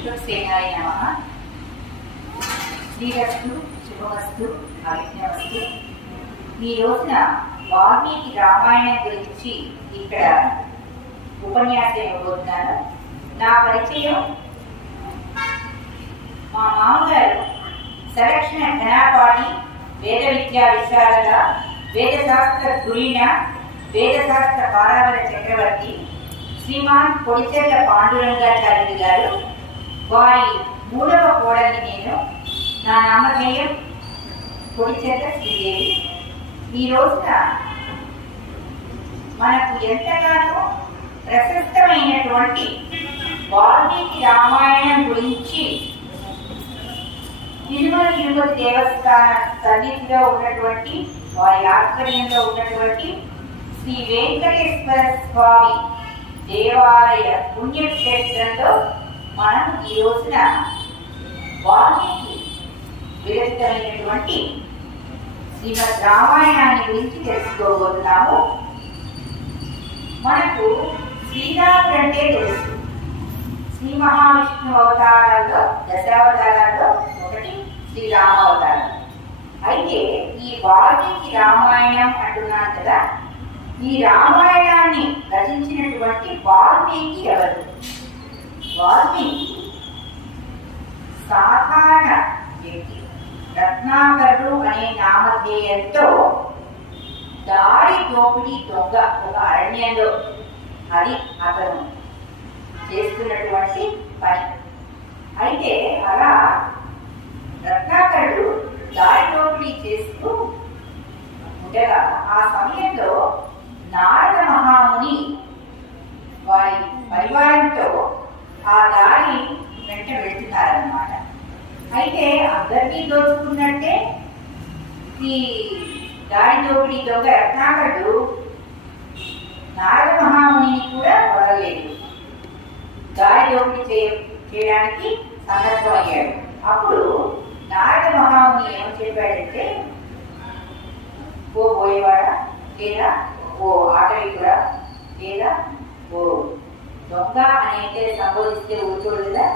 విష్ణుసేనాయ నమః. శ్రీరస్తు శుభమస్తు అవిఘ్నమస్తు. ఈ రోజున వాల్మీకి రామాయణం గురించి ఇక్కడ ఉపన్యాసం ఇవ్వబోతున్నాను. నా పరిచయం, మా మామగారు సంరక్షణ ఘనాపాటి, వేద విద్యా విశారద, వేదశాస్త్ర ధురీణ, వేదశాస్త్ర పారావర చక్రవర్తి శ్రీమాన్ పొడిచెర్ల పాండురంగాచార్యులు గారు. వారి మూడవ కోడలిని నేను. నా నామధేయం పొడిచెర్ల శ్రీదేవి. ఈ రోజున మనకు ఎంతగానో ప్రశస్తమైనటువంటి వాల్మీకి రామాయణం గురించి తిరుమల తిరుపతి దేవస్థాన సన్నిధిలో ఉన్నటువంటి, వారి ఆధ్వర్యంలో ఉన్నటువంటి శ్రీ వెంకటేశ్వర స్వామి దేవాలయ పుణ్యక్షేత్రంలో మనం ఈ రోజున వాల్మీకి విరచితమైనటువంటి శ్రీమద్ రామాయణాన్ని గురించి తెలుసుకోబోతున్నాము. మనకు శ్రీరాముడు అంటే తెలుసు. శ్రీ మహావిష్ణు అవతారాల్లో, దశావతారాల్లో ఒకటి శ్రీరామ అవతారం. అయితే ఈ వాల్మీకి రామాయణం అంటున్నాను కదా, ఈ రామాయణాన్ని రచించినటువంటి వాల్మీకి ఎవరు? వాల్మీకి సాధారణ వ్యక్తి. రత్నాకరుడు అనే నామధేయంతో దారి దోపిడీ దొంగ ఒక అరణ్యంలో, అది అతను చేస్తున్నటువంటి పని. అయితే అలా రత్నాకరుడు దారి దోపిడీ చేస్తూ ఉండగా ఆ సమయంలో నారద మహాముని వారి పరివారంతో ఆ దారి వెంట వెళ్తున్నారన్నమాట. అయితే అందరినీ దోచుకున్నట్టే ఈ దారి దోపిడీ దొంగ రత్నాకరుడు నారద మహామునిని కూడా వదలలేదు. దారి దోపిడీ చేయడానికి సన్నద్ధం అయ్యాడు. అప్పుడు నారద మహాముని ఏమని చెప్పాడంటే, ఓ పోయేవాడా, లేదా ఓ ఆటవికుడా, లేదా ఓ దొంగ అని అయితే సంబోధిస్తే ఊరుకోడు కదా.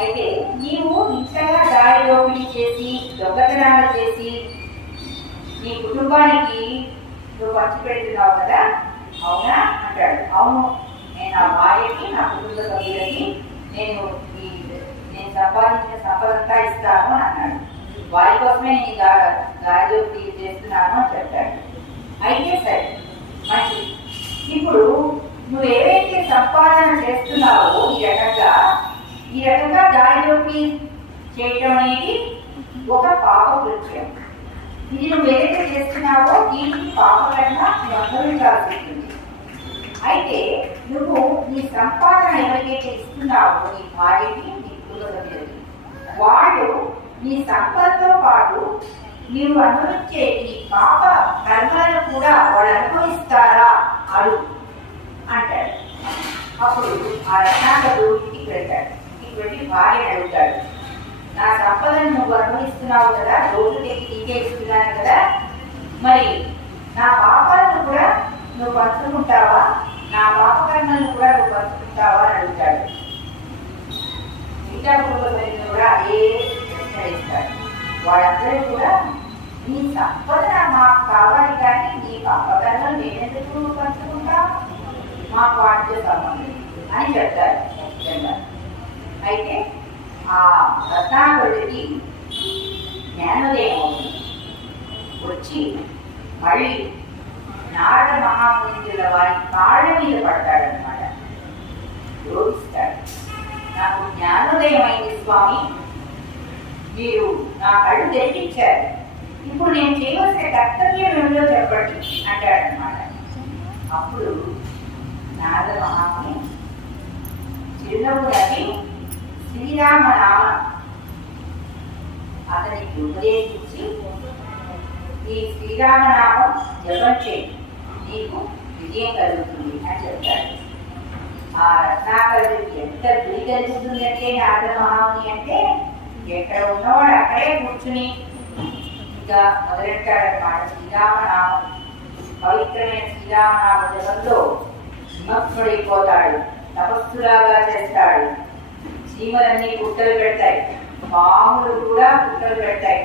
అయితే నీవు ఇంతగా దారి దోపిడీ చేసి, దొంగతనాలు చేసి నీ కుటుంబానికి నువ్వు పంచి పెడుతున్నావు కదా, అవునా అంటాడు. అవును, నేను నా భార్యకి, నా కుటుంబ సభ్యులకి నేను సంపాదించిన సంపదంతా ఇస్తాను అని అన్నాడు. వారి కోసమే నేను దారి దోపిడీ చేస్తున్నాను అని చెప్పాడు. అయితే సరే, మంచిది. ఇప్పుడు నువ్వు ఏవైతే సంపాదన చేస్తున్నావో ఈ రకంగా దారి దోపిడీ చేయటం అనేది ఒక పాప కృత్యం. ఇది నువ్వు ఏదైతే చేస్తున్నావో దీనికి పాపకరంగా నువ్వు అనుభవించాల్సి ఉంటుంది. అయితే నువ్వు నీ సంపాదన ఎవరికైతే ఇస్తున్నావో, నీ భార్యకి, నీ కుటుంబ సభ్యులకి, వాళ్ళు నీ సంపదతో పాటు నీవు అనుభవించే నీ పాప కర్మలను కూడా వాళ్ళు అనుభవిస్తారా అడుగు అంటాడు. అప్పుడు ఆ రత్నాకరుడు ఇంటికి వెళ్తాడు. ఇంటికి వెళ్ళి భార్యను అడుగుతాడు, నా సంపదను నువ్వు అనుభవిస్తున్నావు కదా, రోజు నీకే ఇస్తున్నాను కదా, మరి నా పాపాలను కూడా నువ్వు పంచుకుంటావా, నా పాపకర్మలను కూడా నువ్వు పంచుకుంటావా అని అడుగుతాడు. మిగతా కుటుంబ సభ్యులు కూడా అదే ప్రశ్న ఇస్తాడు. వాళ్ళందరూ కూడా నీ సంపద మాకు కావాలి, కానీ నీ పాపకర్మలు నేనెందుకు పంచుకుంటా, మాకు వాటితో సంబంధం అని చెప్తారు ఖచ్చితంగా. అయితే ఆ రత్నాకరుడికి జ్ఞానోదయం అవుతుంది. వచ్చి మళ్ళీ నారద మహామునిల వారి కాళ్ళ మీద పడతాడనమాట, యోగిస్తాడు. నాకు జ్ఞానోదయం అయింది స్వామి, మీరు నా కళ్ళు తెరిపించారు, ఇప్పుడు నేను చేయవలసిన కర్తవ్యం ఏమిటో చెప్పండి అంటాడనమాట. అప్పుడు నారద మహాముని చిరునవ్వు నవ్వి శ్రీరామ నామ అతనికి ఉపదేశించి, ఈ శ్రీరామనామం జపం చేయి, నీకు విజయం కలుగుతుంది అని చెప్తాడు. ఆ రత్నాకరుడికి ఎంత గురి కలుగుతుందంటే నారద మహాముని అంటే, ఎక్కడ ఉన్నవాడు అక్కడే కూర్చుని ఇంకా మొదలెట్టాడనమాట శ్రీరామనామం. పవిత్రమైన శ్రీరామనామ జపంలో నిమగ్నుడైపోతాడు, తపస్సులాగా చేస్తాడు. చీమలన్నీ పుట్టలు పెడతాయి, పాములు కూడా పుట్టలు పెడతాయి.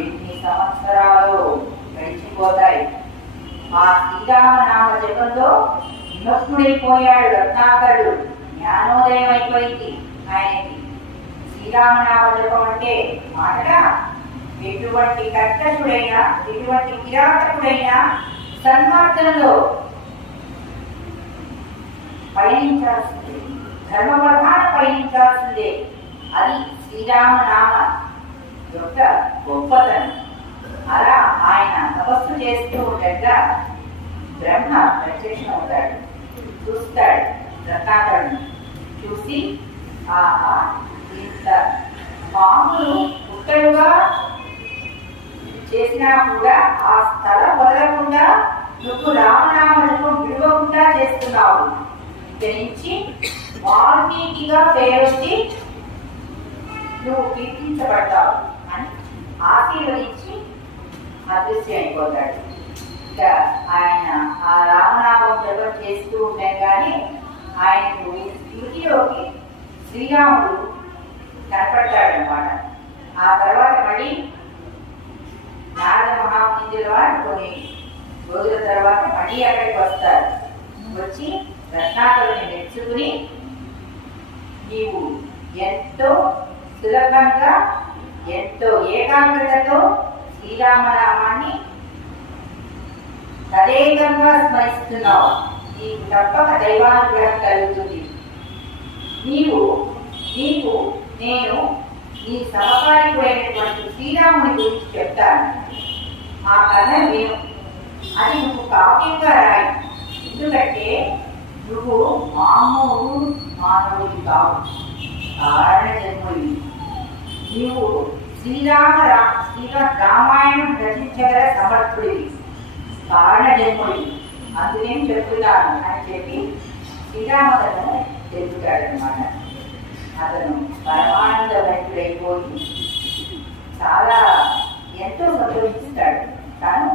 ఎన్ని సంవత్సరాలు గడిచిపోతాయి. ఆ శ్రీరామనామ జపంలో విమగ్నుడైపోయాడు రత్నాకరుడు. జ్ఞానోదయం అయిపోయింది ఆయనకి. శ్రీరామనామ జపం అంటే మాటగా ఎటువంటి కర్కశుడైనా, ఎటువంటి కిరాతకుడైనా సన్మార్గంలో పయనించాల్సిందే, ధర్మవర్గాన పయనించాల్సిందే. అది శ్రీరామనామ యొక్క గొప్పతనం. అలా ఆయన తపస్సు చేస్తూ ఉండగా బ్రహ్మ ప్రత్యక్షం అవుతాడు. చూస్తాడు రత్నాకరుణ్ణి. చూసి ఆహా, ఇంత పాములు పుట్టలుగా చేసినా కూడా ఆ స్థలం వదలకుండా నువ్వు రామనామ జపం విడవకుండా చేస్తున్నావు. ఇక్కడి నుంచి వాల్మీకిగా పేరొచ్చి నువ్వు కీర్తించబడతావు అని ఆశీర్వదించి అదృశ్యం అయిపోతాడు. ఇక ఆయన ఆ రామనామం జపం చేస్తూ ఉండగానే ఆయనకు స్మృతిలోకి శ్రీరాముడు కనపడతాడనమాట. ఆ తర్వాత మళ్ళీ నారద మహామునిల వారు కొన్ని రోజుల తర్వాత మళ్ళీ అక్కడికి వస్తారు. వచ్చి రత్నాకరుని మెచ్చుకుని నీవు ఎంతో సులభంగా, ఎంతో ఏకాగ్రతతో శ్రీరామనామాన్ని తదేకంగా స్మరిస్తున్నావు. నీకు తప్పక దైవానుగ్రహం కలుగుతుంది. నీకు నేను నీ సమకాలికుడైనటువంటి శ్రీరాముని గురించి చెప్తాను. ఆ కథ విను. అది నువ్వు కావ్యంగా రాయి. ఎందుకంటే నువ్వు మామూలు మానవుడి కావు, కారణ జన్ముడివి. నీవు రామాయణం రచించగల సమర్థుడివి, కారణ జన్ముడివి. అందుకే చెప్తున్నాను అని చెప్పి శ్రీరామకథను తెలుపుతాడనమాట. అతను పరమానందమైపోయి చాలా ఎంతో సంతోషిస్తాడు. తాను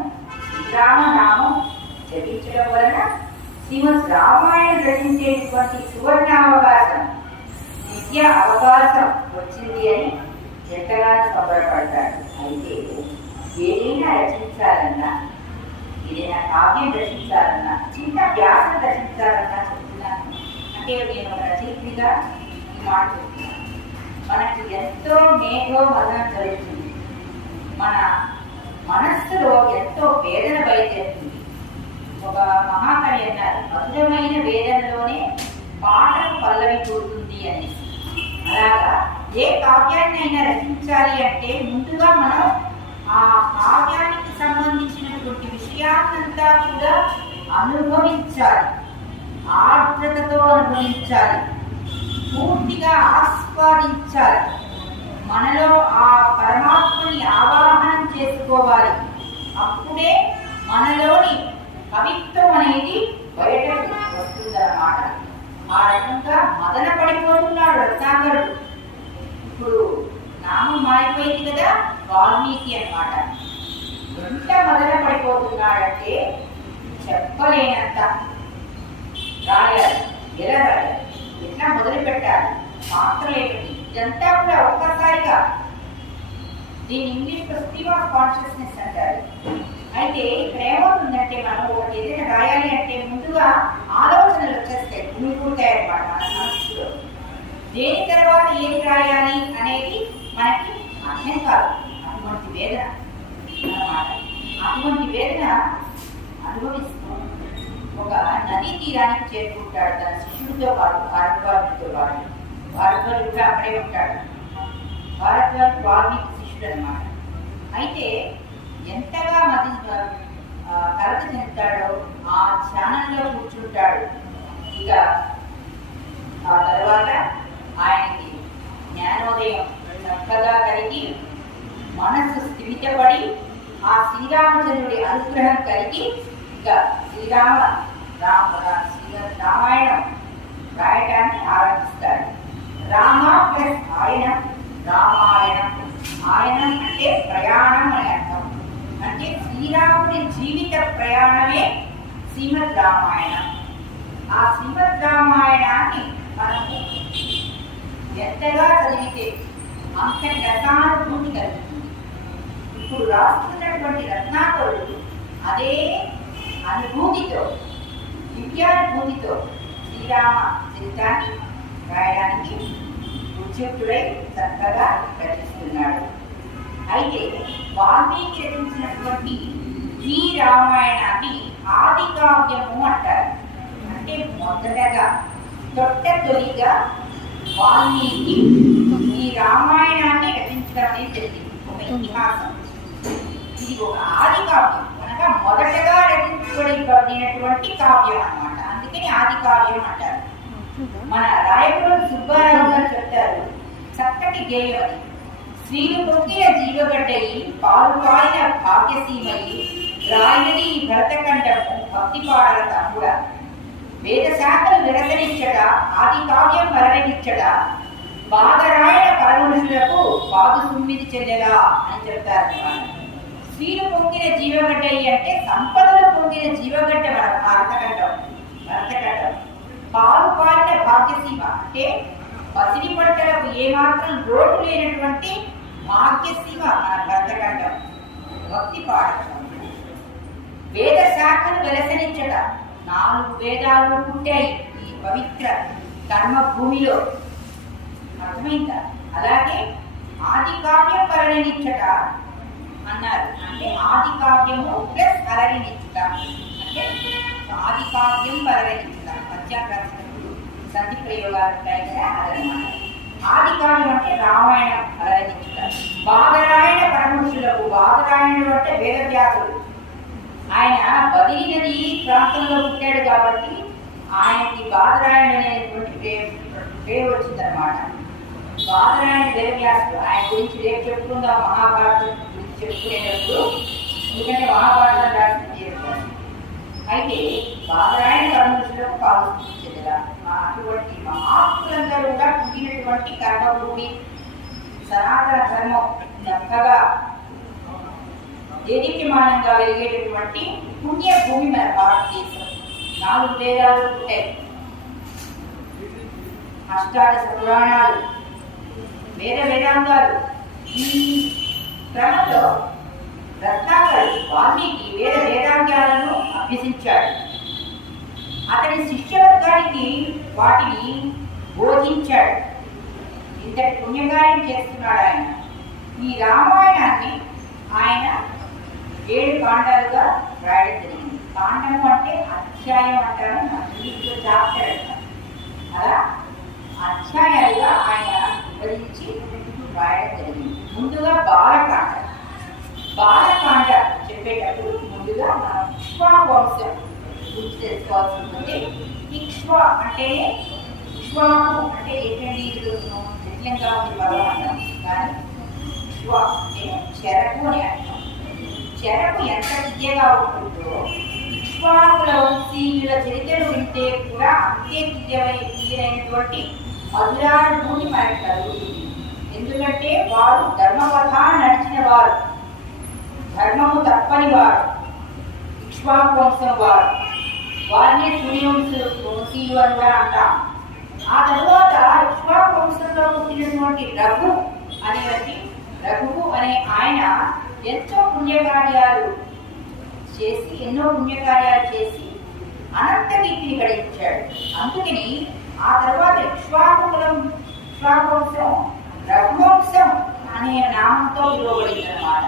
శ్రీరామనామం జపించడం వలన శ్రీమద్ రామాయణం రచించేటువంటి సువర్ణావకాశం, విద్య అవకాశం వచ్చింది అని ఎంతగానో సంబరపడతాడు. అయితే ఏదైనా రచించాలన్నా, ఏదైనా కావ్యం రచించాలన్నా, చిన్న వ్యాసం రచించాలన్నా చెప్తున్నాను అంటే నేను రచయితగా ఈ మాట చెప్తున్నాను. మనకి ఎంతో మేఘో మదనం జరుగుతుంది. మన మనస్సులో ఎంతో వేదన బయలుదేరుతుంది. ఒక మహాకవి అన్నారు, మధురమైన వేదనలోనే పాటకు పల్లవి కూడుతుంది అని. అలాగా ఏ కావ్యాన్ని అయినా రచించాలి అంటే ముందుగా మనం ఆ కావ్యానికి సంబంధించినటువంటి విషయాన్నంతా కూడా అనుభవించాలి, ఆర్ద్రతతో అనుభవించాలి, పూర్తిగా ఆస్వాదించాలి. మనలో ఆ పరమాత్మని ఆవాహనం చేసుకోవాలి. అప్పుడే మనలోని కవిత్వం అనేది బయటకు వస్తుందన్నమాట. ఆ రకంగా మదన పడిపోతున్నాడు రత్నాకరుడు. ఇప్పుడు నామం మారిపోయింది కదా, వాల్మీకి అన్నమాట. ఎంత మదన పడిపోతున్నాడంటే చెప్పలేనంత రాయాలి. ఎలా రాయాలి, ఎట్లా మొదలు పెట్టాలి, పాత్రలు ఏమిటి, ఇదంతా కూడా ఒక్కసారిగా. దీని ఇంగ్లీష్లో స్ట్రీమ్ ఆఫ్ కాన్షియస్నెస్ అంటారు. అయితే ఇక్కడ ఏమవుతుందంటే మనం ఒకటి ఏదైనా రాయాలి అంటే ముందుగా ఆలోచనలు వచ్చేస్తాయి, గుమికూడతాయి అన్నమాట మన మనసులో. దేని తర్వాత ఏం రాయాలి అనేది మనకి అర్థం కాదు. అటువంటి వేదన అన్నమాట. అటువంటి వేదన అనుభవిస్తూ ఒక నదీ తీరానికి చేరుకుంటాడు తన శిష్యుడితో పాటు, భారద్వాజుడితో పాటు. భారద్వాజుడు కూడా అక్కడే ఉంటాడు. భారద్వాజుడు వాల్మీకి శిష్యుడు అన్నమాట. అయితే ఎంతగా కలత చెందుతాడో ఆ ధ్యానంలో కూర్చుంటాడు. ఇక ఆ తర్వాత ఆయనకి జ్ఞానోదయం చక్కగా కలిగి మనస్సు స్థిమితపడి ఆ శ్రీరామచంద్రుడి అనుగ్రహం కలిగి ఇక రామాయణం రాయటాన్ని ఆరంభిస్తాడు. రామ ప్లస్ ఆయన, రామాయణం. ఆయనం అంటే ప్రయాణం అని అర్థం. అంటే శ్రీరాముడి జీవిత ప్రయాణమే శ్రీమద్ రామాయణం. ఆ శ్రీమద్ రామాయణాన్ని మనము ఎంతగా చదివితే అంతటి రసానుభూతి కలుగుతుంది. ఇప్పుడు రాస్తున్నటువంటి రత్నాకరుడు అదే అనుభూతితో, దివ్యానుభూతితో శ్రీరామ చరిత్రాన్ని రాయడానికి ఉద్యుక్తుడై చక్కగా రచిస్తున్నాడు. అయితే వాల్మీకి రచించినటువంటి ఈ రామాయణాన్ని ఆది కావ్యము అంటారు. అంటే మొదటగా తొలిగా వాల్మీకి ఈ రామాయణాన్ని రచించడం అనేది జరిగింది. ఒక ఇతిహాసం. ఇది ఒక ఆది కావ్యం అనగా మొదటగా రచించబడినటువంటి కావ్యం అన్నమాట. అందుకని ఆది కావ్యం అంటారు. మన రాయపురం సుబ్బారావు గారు చెప్తారు, చక్కటి గేయం అది. శ్రీలు పొంగిన జీవగడ్డయి పాలు పాలిన భాగ్యసీమయి రాయనది భరతఖండము భక్తి పాడల తమ్ముడ వేద శాఖలు విరసనిచ్చట ఆది కావ్యం వరనిచ్చట బాధరాయణ పరమనుషులకు పాదు సుమ్మిది చెల్లెలా అని చెప్తారు. శ్రీలు పొంగిన జీవగడ్డయి అంటే సంపదలు పొంగిన జీవగడ్డ మన భరతఖండం. పాలు పాలిన భాగ్యసీమ అంటే పసిడి పంటలకు ఏమాత్రం లోటు లేనటువంటి భాగ్యసీమ మన భరతఖండం. భక్తి పాడటం వేద శాఖను వెలసనిచ్చట 4 వేదాలు పుట్టాయి ఈ పవిత్ర కర్మభూమిలో. అర్థమైందా? అలాగే ఆది కావ్యం వరనిచ్చట అన్నారు. అంటే ఆది కావ్యము ప్లస్ అలరినిచ్చుట అంటే ఆది కావ్యం వరనిచ్చుట. మధ్యాహ్నప్పుడు సంధి ప్రయోగాలు ఉంటాయి కదా, అదనమాట. ఆది కావ్యం అంటే రామాయణం అలరినిచ్చుట. బాధరాయణ పరమపురుషులకు, బాధరాయణుడు అంటే వేదవ్యాసుడు. ఆయన బదిలీ నది ప్రాంతంలో పుట్టాడు కాబట్టి ఆయనకి బాధరాయణుడు అనేటువంటి పేరు వచ్చిందనమాట. బాధరాయణ వేదవ్యాసుడు. ఆయన గురించి రేపు చెప్పుకుందాం మహాభారతం గురించి చెప్పుకునేటప్పుడు, ఎందుకంటే మహాభారతం రాసింది వేదవ్యాసుడు. అయితే బాధరాయణ పరమపురుషులకు పాల్గొంటుందా అటువంటి మహాత్ములందరూ కూడా పుట్టినటువంటి కర్మభూమి, సనాతన ధర్మం చక్కగా దేదీప్యమానంగా వెలిగేటటువంటి పుణ్యభూమి మన భారతదేశం. 4 వేదాలు ఉంటాయి, అష్టాదశ పురాణాలు, వేదాంగాలు. ఈ క్రమంలో రత్నాకరుడు వాల్మీకి వేదాంగాలను అభ్యసించాడు. అతని శిష్యవర్గానికి వాటిని బోధించాడు. ఇంతటి పుణ్యకార్యం చేస్తున్నాడు ఆయన. ఈ రామాయణాన్ని ఆయన 7 కాండాలుగా రాయడం జరిగింది. కాండము అంటే అధ్యాయం అంటారు, ఇంగ్లీష్లో చాప్టర్ అంటారు. అలా అధ్యాయాలుగా ఆయన విభజించి రాయడం జరిగింది. ముందుగా బాలకాండ చెప్పేటప్పుడు ముందుగా మనం ఇక్ష్వాకువంశం గురించి తెలుసుకోవాల్సి ఉంటుంది. ఇక్ష్వా అంటే ఇక్ష్వాకు అంటే ఏంటండి, జటిలంగా ఉంది పదం అంటాం, కానీ ఇక్ష్వా అంటే చెరకు అని అర్థం. చెరకు ఎంత విద్యగా ఉంటుందో ఇక్ష్వాకుల వంశీయుల చరిత్రను వింటే కూడా అంతే తీయనైనటువంటి మధురానుభూతి మనకు కలుగుతుంది. ఎందుకంటే వారు ధర్మపథాన్ని నడిచిన వారు, ధర్మము తప్పని వారు, ఇక్ష్వాకు వంశం వారు. వారిని సూర్యవంశీయులు అని కూడా అంటాం. ఆ తరువాత ఇక్ష్వాకు వంశంలో పుట్టినటువంటి రఘువు అనే ఆయన ఎన్నో పుణ్యకార్యాలు చేసి అనంత కీర్తిని గడించాడు. అందుకని ఆ తర్వాత ఇక్ష్వాకువంశం రఘువంశం అనే నామంతో పిలువబడింది అన్నమాట.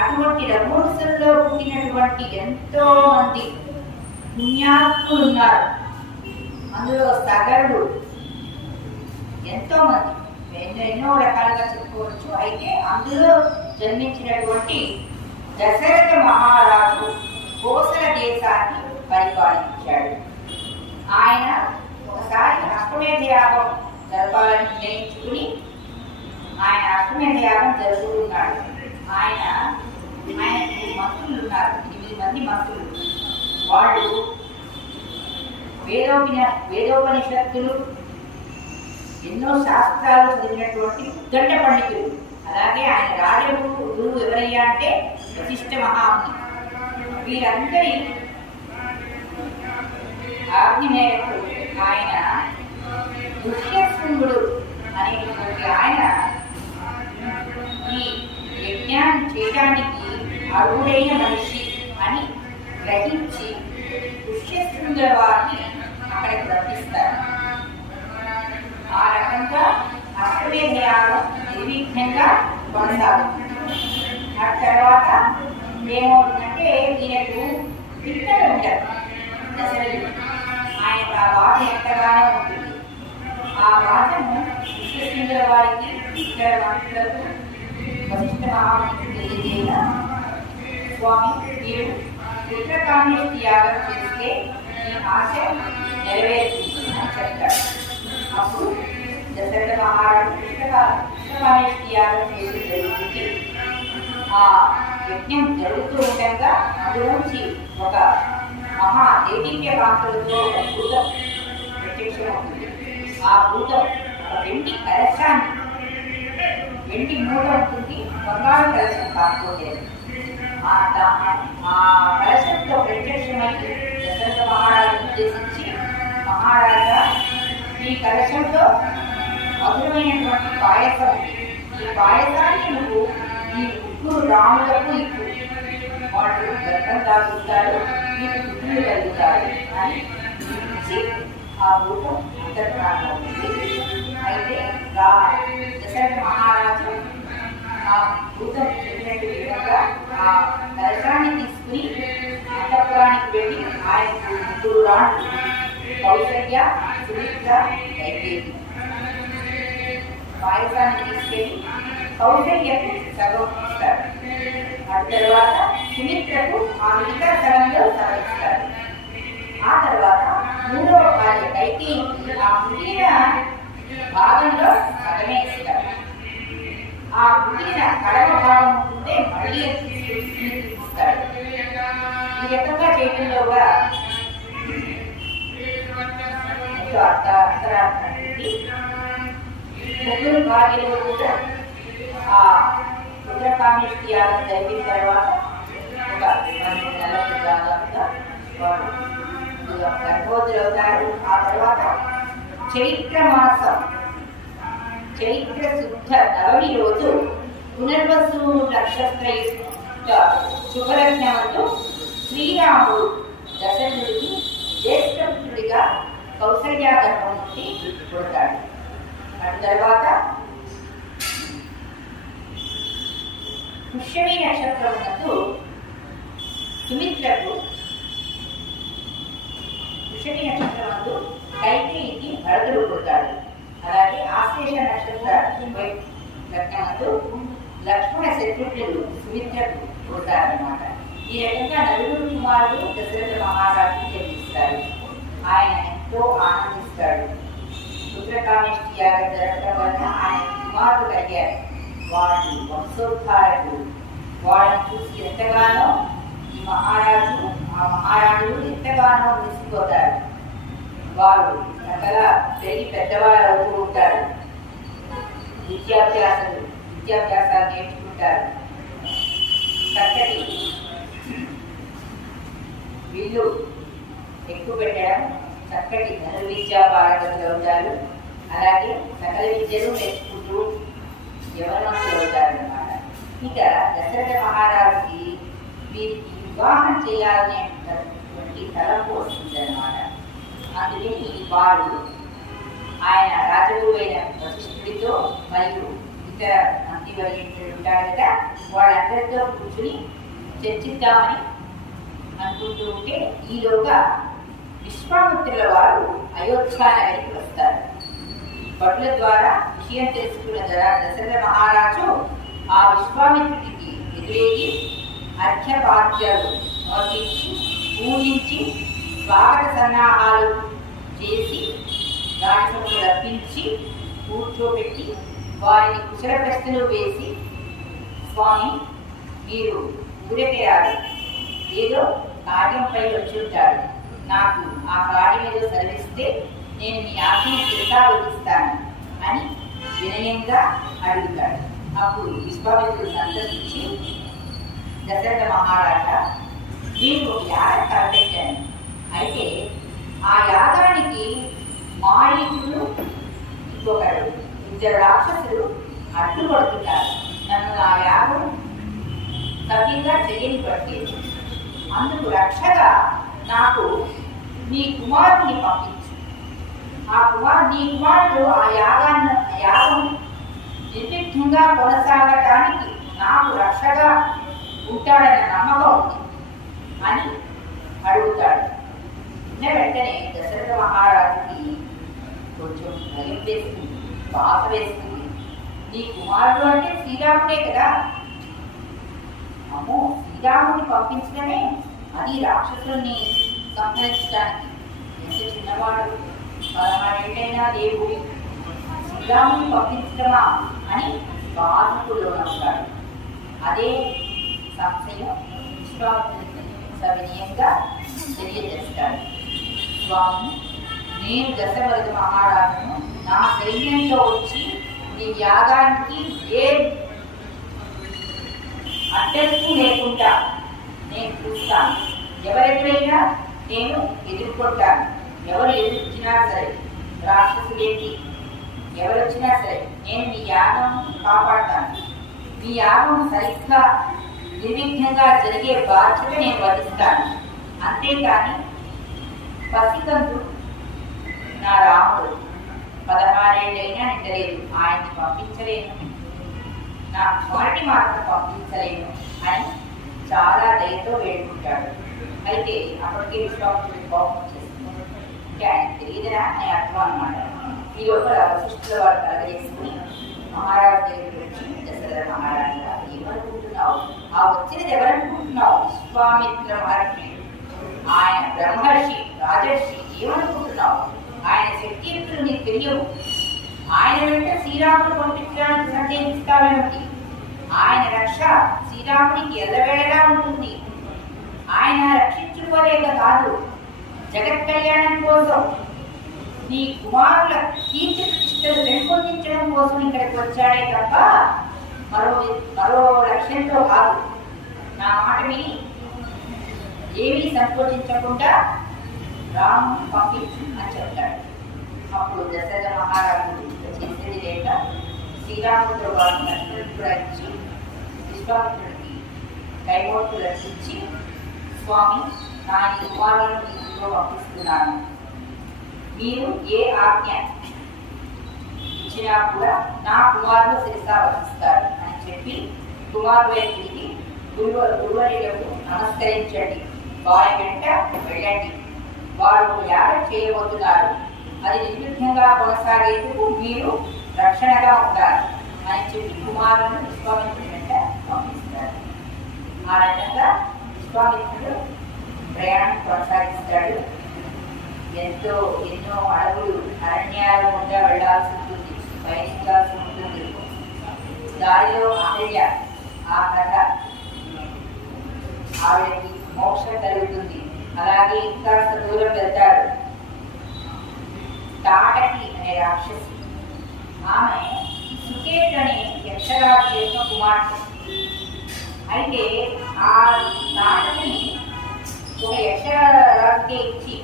అటువంటి రఘువంశంలో పుట్టినటువంటి ఎంతో మంది పుణ్యాత్ములు ఉన్నారు. అందులో సగరుడు ఎంతో మంది, ఎన్నో రకాలుగా చెప్పుకోవచ్చు. అయితే అందులో జన్మించినటువంటి దశరథ మహారాజు కోసల దేశాన్ని పరిపాలించాడు. ఆయన ఒకసారి అశ్వమేధ యాగం జరపాలని నిర్ణయించుకుని ఆయన అశ్వమేధ యాగం జరుపుతున్నాడు. ఆయనకు మంత్రులు ఉన్నారు, 8 మంది మంత్రులు. వాళ్ళు వేదోపనిషత్తులు, ఎన్నో శాస్త్రాలు చదివినటువంటి ఉద్దండ పండితులు. అలాగే ఆయన గురువు ఎవరయ్యా అంటే వశిష్ఠ మహాముని. వీరందరి ఆజ్ఞ మేరకు ఆయన దుష్యశృంగుడు అనేటువంటి ఆయన ఈ యజ్ఞాన్ని చేయడానికి అర్హుడైన మనిషి అని గ్రహించి పుష్యశృంగుల వారిని అక్కడికి రప్పిస్తారు. ఆ రకంగా అశ్వమేధ యాగం నిర్విఘ్నంగా కొనసాగుతుంది. ఆ తర్వాత ఏమవుతుందంటే ఈయనకు పిల్లలు ఉంటారు. దశరథుడు ఆయనకు ఆ బాధ ఎంతగానో ఉంటుంది. ఆ బాధను పుష్యశృంగుల వారికి ఇతర మంత్రులకు వశిష్ఠ మహామునికి తెలియజేయ, స్వామి మీరు పుత్రకామేష్టి యాగం చేస్తే ఈ ఆశ నెరవేరుతుంది అని చెప్తాడు. అప్పుడు దశరథ మహారాజు పుత్రకామేష్టి యాగం చేసి జరుగుతుంది. ఆ యజ్ఞం జరుగుతూ ఉండగా అందులోంచి ఒక మహా దేదీప్య కాంతులతో ఒక భూతం ప్రత్యక్షమవుతుంది. ఆ భూతం ఒక వెండి కలశాన్ని, వెండి మూట ఉంటుంది, బంగారు కలశం కాకపోతే ఆ కలశంతో ప్రత్యక్షమై దశరథ మహారాజు ఉద్దేశించి, మహారాజా ఈ కలశంలో మధురమైనటువంటి పాయసం ఉంది. ఈ పాయసాన్ని నువ్వు ఈ ముగ్గురు రాములకు ఇప్పుడు వాళ్ళు గర్భం దాగుతారు, మీకు పుత్రులు కలుగుతారు అని ఇచ్చి ఆ భూతం అంతర్ప్రాణమవుతుంది. అయితే దశరథ మహారాజు ఆ భూతం చెప్పినట్టు విధంగా ఆ కలశాన్ని తీసుకుని అంతఃపురానికి వెళ్ళి ఆయనకు ముగ్గురు రాణులు కౌసల్య, సుమిత్ర, కైకేయి పాయసాన్ని తీసుకెళ్ళి కౌసల్యకు సగం ఇస్తారు. ఆ తర్వాత సుమిత్రకు ఆ మిగతా సగంలో సగమిస్తారు. ఆ తర్వాత మూడవ భార్య కైకేయికి ఆ మిగిలిన భాగంలో సగమే ఇస్తారు. ఆ మిగిలిన కడవ భాగం ఉంటే మళ్ళీ ఇస్తారు. ఈ రకంగా చేయడంలో కూడా ముగ్గురు భార్యలు కూడా ఆ పుత్రకామేష్టి యాగం జరిగిన తర్వాత ఒక 12 నెలలకు దాదాపుగా వారు గర్భవతులు అవుతారు. ఆ తర్వాత చైత్ర మాసం చైత్ర శుద్ధ నవమి రోజు పునర్వసు నక్షత్రయుక్త శుభలగ్నమందు శ్రీరాముడు దశరథుడికి జ్యేష్ఠపుత్రుడిగా కౌసల్య గర్భం నుండి పుడతాడు. ఆ తర్వాత పుష్యమి నక్షత్రమునందు సుమిత్రకు పుష్యమి నక్షత్రమందు కైకేయికి భరతుడు పుడతాడు. అలాగే ఆశ్లేష నక్షత్ర లగ్నమందు లక్ష్మణ శత్రుఘ్నుడు సుమిత్రకు పుడతారన్నమాట. ఈ రకంగా నలుగురు కుమారులు దశరథ మహారాజుని జన్మిస్తారు. ఆయన ఎంతో ఆనందిస్తాడు. పుత్రకామేష్టి యాగం జరగడం వలన ఆయన కుమారుడు కలిగారు. వాళ్ళు వంశోద్ధారకులు. వాళ్ళని చూసి ఎంతగానో ఈ మహారాజు ఆ మహారాణులు ఎంతగానో మురిసిపోతారు. వారు చక్కగా పెరిగి పెద్దవాళ్ళు అవుతూ ఉంటారు. విద్యాభ్యాసాలు నేర్చుకుంటారు. చక్కటి వీళ్ళు ఎక్కువ పెట్టడం, చక్కటి ధను విద్యా పారగతులు అవుతారు. అలాగే సకల విద్యలు నేర్చుకుంటూ యవనవంతులు అవుతారన్నమాట. ఇక దశరథ మహారాజుకి వీరికి వివాహం చేయాలనేటువంటి తలంపు వస్తుందన్నమాట. అందుకని వారు ఆయన రాజగురు అయిన వశిష్ఠుడితో మరియు ఇతర మంత్రివర్యులు ఉంటారు కదా, వాళ్ళందరితో కూర్చుని చర్చిద్దామని అనుకుంటూ ఉంటే ఈలోగా విశ్వామిత్రుల వారు అయోధ్య నగరికి వస్తారు. భటుల ద్వారా విషయం తెలుసుకున్న దశరథ మహారాజు ఆ విశ్వామిత్రుడికి ఎదురేగి అర్ఘ్యపాద్యాలు సమర్పించి పూజించి స్వాగత సన్నాహాలు చేసి రాజసభను రప్పించి కూర్చోబెట్టి వారిని కుశల ప్రశ్నలు వేసి, స్వామి మీరు ఊరికే రాదు, ఏదో కార్యంపై వచ్చి ఉంటారు, నాకు ఆ కార్యం ఏదో సెలవిస్తే నేను మీ ఆజ్ఞను శిరసావహిస్తాను అని వినయంగా అడుగుతాడు. అప్పుడు విశ్వామిత్రుడు సంతోషించి, దశరథ మహారాజా నేను ఒక యాగం తలపెట్టాను. అయితే ఆ యాగానికి మారీచుడు ఇంకొకరు ఇద్దరు రాక్షసులు అడ్డుపడుతున్నారు. నన్ను నా యాగం సవ్యంగా చేయనివ్వట్లేదు. అందుకు రక్షగా నాకు నీ కుమారుని పంపించు. నీ కుమారుడు ఆ యాగం నిర్విఘ్నంగా కొనసాగటానికి నాకు రక్షగా ఉంటాడన్న నమ్మకం ఉంది అని అడుగుతాడు. వెంటనే దశరథ మహారాజుకి కొంచెం భయం వేస్తుంది, బాధ వేస్తుంది. నీ కుమారుడు అంటే శ్రీరాముడే కదా, అమ్మో శ్రీరాముడిని పంపించడమే, అది రాక్షసుల్ని సంహరించడానికి. ఎంత చిన్నవాడు, 16 ఏళ్ళైనా లేవు, శ్రీరాముని పంపించడమా అని బాధకు లోనవుతాడు. అదే సంశయం విశ్వామిత్రుడికి సవినయంగా తెలియజేస్తాడు. స్వామి, నేను దశరథ మహారాజును నా సైన్యంలో వచ్చి నీ యాగానికి ఏ అడ్డంకు లేకుండా నేను చూస్తాను. ఎవరెవరైనా నేను ఎదుర్కొంటాను. ఎవరు ఎదుర్కొచ్చినా సరే, రాక్షసులేంటి ఎవరు వచ్చినా సరే, నేను మీ యాగం కాపాడతాను. మీ యాగం సరిగ్గా నిర్విఘ్నంగా జరిగే బాధ్యత నేను వహిస్తాను. అంతేకాని పసికందు నా రాముడు 16 ఏళ్ళైనా నిండలేదు, ఆయన్ని పంపించలేను, నా కుమారుని మాత్రం పంపించలేను అని చాలా దయతో వేడుకుంటాడు. అయితే అప్పటికే విశ్వామిత్రుడి కోపం వచ్చేస్తుంది. అంటే ఆయన తెలియదురా అని అర్థం అన్నమాట. ఈ లోపల వశిష్ఠుల వారు కలగజేసుకుని మహారాజు దగ్గరికి వచ్చి, దశరథ మహారాజు ఏమనుకుంటున్నావు? ఆ వచ్చినది ఎవరనుకుంటున్నావు? విశ్వామిత్ర మహర్షి, ఆయన బ్రహ్మర్షి, రాజర్షి. ఏమనుకుంటున్నావు? ఆయన శక్తియుక్తులు నీకు తెలియవు. ఆయన వెంట శ్రీరాముడు పంపించడానికి సందేహిస్తావేమిటి? ఆయన రక్ష శ్రీరాముడికి ఎల్లవేళలా ఉంటుంది. ఆయన రక్షించుకోలేక కాదు, జగత్ కళ్యాణం కోసం, నీ కుమారుల కీర్తి ప్రతిష్టలు పెంపొందించడం కోసం ఇక్కడికి వచ్చాడే తప్ప మరో లక్ష్యంతో కాదు. నా మాట విని ఏమీ సంకోచించకుండా రాము పంపించు అని చెప్తాడు. అప్పుడు దశరథ మహారాజు చేసేది లేక శ్రీరాముడితో పాటు లక్ష్మణుడు కూడా ఇచ్చి విశ్వామిత్రుడికి కైమోట్లు రక్షించి, స్వామి, నా ఈ కుమారులను ఇంట్లో పంపిస్తున్నాను. మీరు ఏ ఆజ్ఞ ఇచ్చినా కూడా నా కుమారులు శిరసా వహిస్తారు అని చెప్పి కుమారుడు వైపుకి గురువరులకు నమస్కరించండి, వారి వెంట వెళ్ళండి. వారు యాగం చేయబోతున్నారు, అది నిర్విఘ్నంగా కొనసాగేందుకు మీరు రక్షణగా ఉంటారు అని చెప్పి కుమారులను విశ్వామిత్రుడి వెంట పంపిస్తారు. ఆ రకంగా విశ్వామిత్రుడు ప్రయాణం కొనసాగిస్తాడు. ఎన్నో అడవులు, అరణ్యాల గుండా వెళ్లాల్సి ఉంటుంది, పయనించాల్సి ఉంటుంది. దారిలో అహల్య, ఆ కథ ఆవిడకి మోక్షం కలుగుతుంది. అలాగే ఇంకా దూరం వెళ్తాడు. తాటకి అనే రాక్షసి, ఆమె సుకేత్ అనే యక్షరాజు యొక్క కుమార్తె. అయితే ఆ తాటకిని ఒక యక్షరాజుకే ఇచ్చి,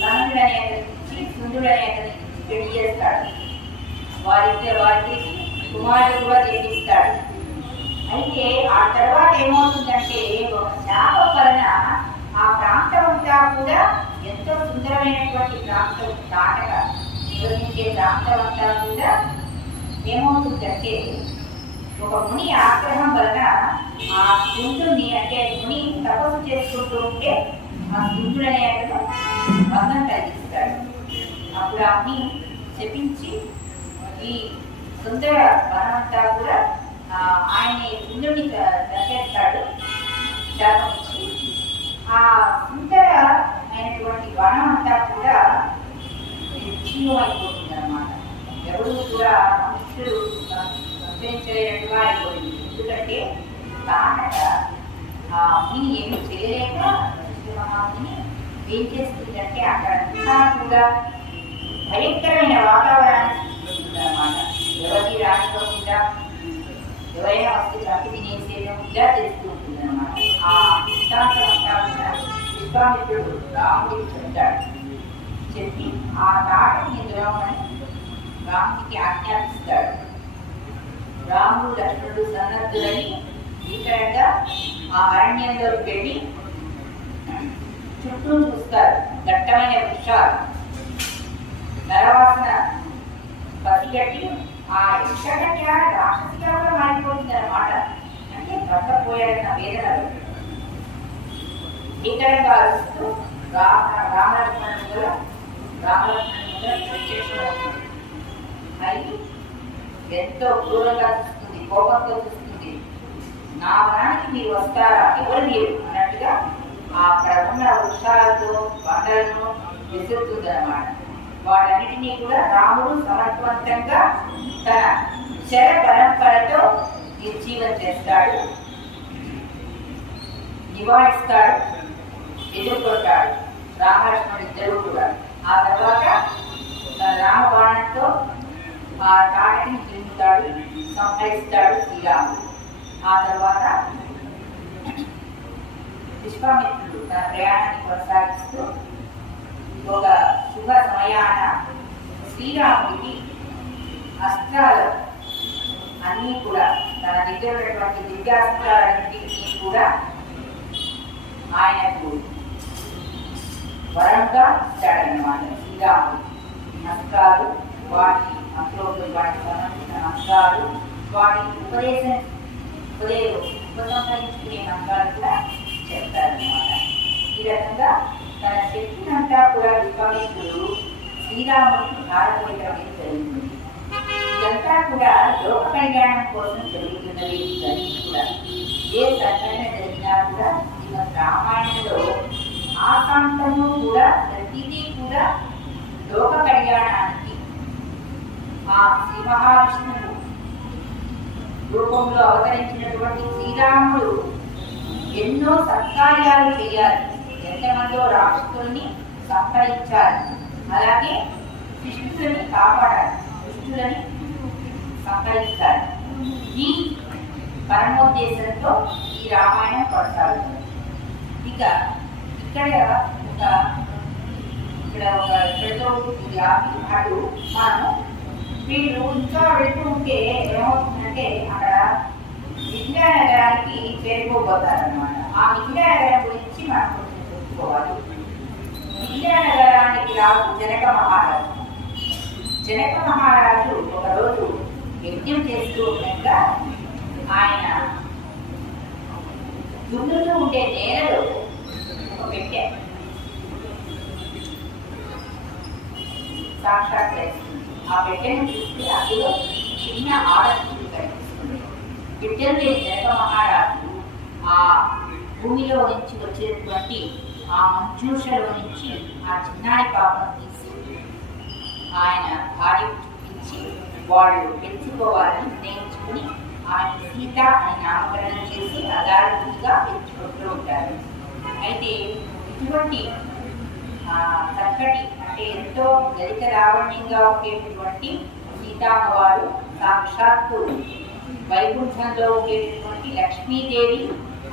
కనుడు అనే అతనికి ఇచ్చి, సుందుడు అనే అతనికి ఇచ్చి పెళ్లి చేస్తాడు. వారికి కుమారుడు కూడా జన్మిస్తాడు. అయితే ఆ తర్వాత ఏమవుతుందంటే, ఒక శాపం వలన ఆ ప్రాంతం అంతా కూడా ఎంతో సుందరమైనటువంటి ప్రాంతం, తాటక నివసించే ప్రాంతం అంతా కూడా ఏమవుతుందంటే, ఒక ముని ఆగ్రహం వలన ఆ సుందుని, అంటే ముని తపస్సు చేసుకుంటూ ఉంటే ఆ సుందుడు అనే అతను భంగం కలిగిస్తాడు. అప్పుడు ఆ ముని శపించి ఈ సుందర వనమంతా కూడా ఆయన సుందరుని దర్శిస్తాడు. శాపం ఇచ్చి ఆ సుందర అయినటువంటి వనం అంతా కూడా నిర్జీవం అయిపోతుంది అన్నమాట. ఎవరు కూడా మనుషులు సంచరించలేనట్టుగా అయిపోయింది. ఎందుకంటే తాటక ఆ ముని ఏమి చేయలేక మహాముని ఏం చేస్తుందంటే అక్కడంతా కూడా భయంకరమైన వాతావరణాన్ని సృష్టిస్తుంది అన్నమాట. ఎవరికి రాకపోకుండా ఎవరైనా వస్తే చంపి తినేసేయడం ఇలా చేస్తూ ఉంటుంది అన్నమాట. ఆ వృత్తాంతం అంతా కూడా విశ్వామిత్రుడు రాముడికి చెప్తాడు. చెప్పి ఆ తాటని దురమని రాముడికి ఆజ్ఞాపిస్తాడు. రాముడు లక్ష్మణుడు సన్నద్ధులని భీకరంగా ఆ అరణ్యంలోకి వెళ్ళి చుట్టూ చూస్తారు. దట్టమైన వృక్షాలు, నరవాసన పసిగట్టి ఆ యక్షకన్య రాక్షసిగా కూడా మారిపోతుంది అన్నమాట. అంటే భర్త పోయాడన్న వేదనలు భీకరంగా అరుస్తూ రామలక్ష్మణుడు ప్రత్యక్షమవుతుంది. అది ఎంతో క్రూరంగా చూస్తుంది, కోపంతో చూస్తుంది. నా వనానికి మీరు వస్తారా, ఎవరు మీరు అన్నట్టుగా అక్కడ ఉన్న వృక్షాలతో బండలను విసురుతుంది అన్నమాట. వాటన్నిటినీ కూడా రాముడు సమర్థవంతంగా తన శర పరంపరతో నిర్జీవం చేస్తాడు, నివారిస్తాడు, ఎదుర్కొంటాడు రామలక్ష్మణుడు ఇద్దరు కూడా. ఆ తర్వాత తన రామబాణంతో ఆ తాటకిని తిరుగుతాడు, సంహరిస్తాడు శ్రీరాముడు. ఆ తర్వాత విశ్వామిత్రుడు తన ప్రయాణాన్ని కొనసాగిస్తూ ఒక శుభ సమయాన శ్రీరాముడికి అస్త్రాలు అన్నీ కూడా తన దగ్గర ఉన్నటువంటి దివ్యాస్త్రాలన్నింటినీ కూడా ఆయనకు వరంగా ఇచ్చాడన్నమాట. శ్రీరాముడు అస్త్రాలు, వాటి మంత్రోక్తులు, వాటికి సంబంధించిన మంత్రాలు, వాటి ఉపసంహరించుకునే మంత్రాలు కూడా చెప్తారన్నమాట. ఈ రకంగా తన శక్తినంతా కూడా విశ్వామిత్రుడు శ్రీరాముడికి భారతవేయడం జరిగింది. ఇదంతా కూడా లోక కళ్యాణం కోసం జరుగుతున్నది. ఇవన్నీ కూడా ఏ సంఘటన జరిగినా కూడా శ్రీమద్ రామాయణంలో ఆశాంతము కూడా ప్రతిదీ కూడా లోక కళ్యాణానికి ఆ శ్రీ మహావిష్ణువు రూపంలో అవతరించినటువంటి శ్రీరాముడు ఎన్నో సత్కార్యాలు చేయాలి, ఎంతమందో రాక్షసుల్ని సంహరించాలి, అలాగే శిష్టులని కాపాడాలి, దుష్టులని సంహరించాలి. ఈ పరమోద్దేశంతో ఈ రామాయణం కొనసాగుతుంది. ఇక ఇక్కడతో ఇది ఆపి అటు మనం వీళ్ళు ఇంకా వెళ్తూ ఉంటే ఏమవుతుందంటే అక్కడ విద్యానగరానికి చేరుకోబోతారన్నమాట. ఆ విద్యానగరం గురించి మనం కొంచెం తెలుసుకోవాలి. విద్యానగరానికి రాజు జనక మహారాజు. జనక మహారాజు ఒకరోజు యజ్ఞం చేస్తూ ఉండగా ఆయన దున్నుతూ ఉండే నేలలో ఒక పెట్టె సాక్షాత్కరిస్తుంది. ఆ పెట్టెను చూస్తే అందులో చిన్న ఆడపిల్ల కనిపిస్తుంది. బిడ్డలు లేని జనక మహారాజు ఆ భూమిలో నుంచి వచ్చేటువంటి ఆ మంజూషలో నుంచి ఆ చిన్నారి పాపను తీసి ఆయన భార్య చూపించి వాడు పెంచుకోవాలని నిర్ణయించుకుని ఆయన సీత అని నామకరణం చేసి అదారుగా పెంచుకుంటూ ఉంటారు. అయితే ఇటువంటి చక్కటి అంటే ఎంతో దళిత లావణ్యంగా ఉండేటటువంటి సీతామ్మవారు సాక్షాత్తు వైకుంఠంలో ఉండేటటువంటి లక్ష్మీదేవి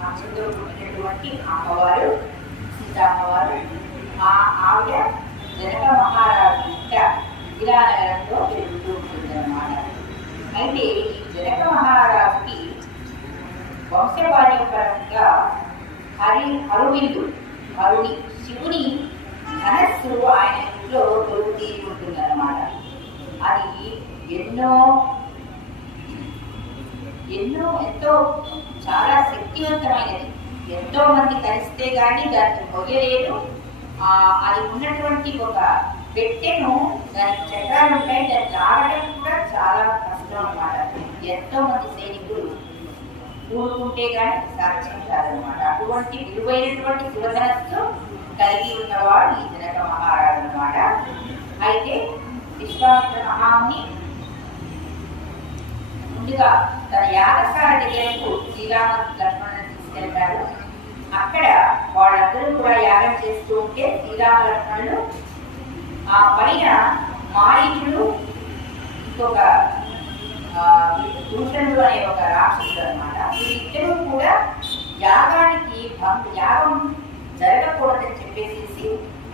అంశంలో పుట్టినటువంటి అమ్మవారు సీతామ్మవారు. ఆవిడ జనక మహారాజు ఇంట విరానగరంలో పెరుగుతూ ఉంటుందన్నమాట. అయితే ఈ జనక మహారాజుకి వంశపార్యపరంగా హరుని శివుని ధనస్సు ఆయన ఇంట్లో దొరికి ఉంటుందన్నమాట. అది ఎంతో చాలా శక్తివంతమైనది. ఎంతో మంది కలిస్తే కానీ దాన్ని మొయ్యలేదు. అది ఉన్నటువంటి ఒక పెట్టెను దానికి చక్రాలు ఉంటాయి, దాన్ని లాగడం కూడా చాలా కష్టం అన్నమాట. ఎంతో మంది సైనికులు కూడుకుంటే కానీ సాధ్యం కాదనమాట. అటువంటి విలువైనటువంటి శివధనస్సు కలిగి ఉన్నవాడు ఈ జనక మహారాజు అన్నమాట. అయితే విశ్వామిత్ర మహాముని ముందుగా తన యాగశాల దగ్గరకు శ్రీరామ లక్ష్మణుని తీసుకెళ్తాడు. అక్కడ వాళ్ళందరూ కూడా యాగం చేస్తూ ఉంటే శ్రీరామ లక్ష్మణులు ఆ పైన మారీచుడు ఇంకొక దూషణుడు అనే ఒక రాక్షసుడు అనమాట. వీరిద్దరూ కూడా యాగానికి యాగం జరగకూడదని చెప్పేసి